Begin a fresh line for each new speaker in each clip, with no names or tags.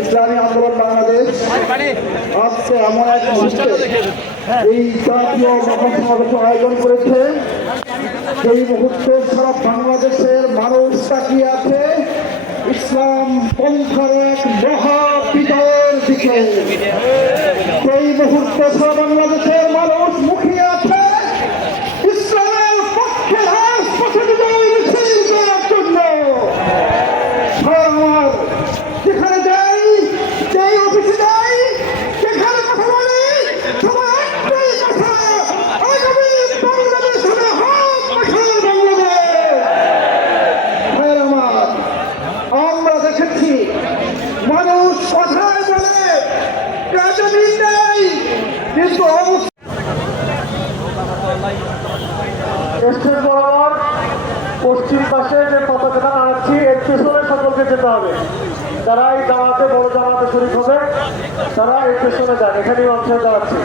ইসলামী আন্দোলন বাংলাদেশ আজকে এমন এক এই জাতীয় মহাসমাবেশ আয়োজন করেছে। সেই মুহূর্তে সারা বাংলাদেশের মানুষ তাকিয়ে আছে ইসলাম পন্থার এক মহাবিজয়ের দিকে। সেই মুহূর্তে সারা বাংলাদেশের আমরা মানুষ কথায় বলে কিন্তু
স্টেজ বরাবর পশ্চিম পাশে যে পতাকাটা আনাচ্ছি এর পেছনে সকলকে যেতে হবে। যারা এই জামাতে বড় জামাতে শরীর হবে তারা এর পেছনে যান। এখানেই অংশে দাঁড়াচ্ছি।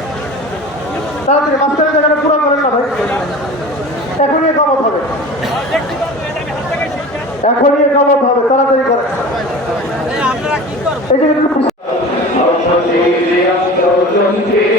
তাড়াতাড়ি মাস্টারের জায়গাটা পুরো করেন না ভাই। এখনই একামত হবে। এখনই একামত হবে, তাড়াতাড়ি। করেন এই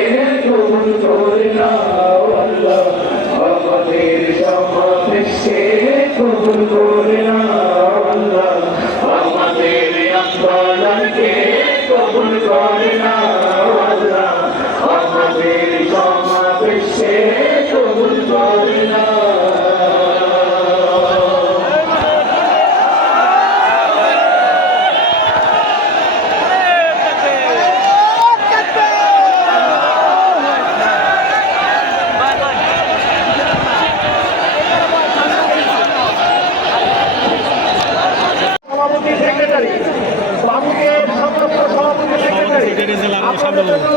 সভাপতি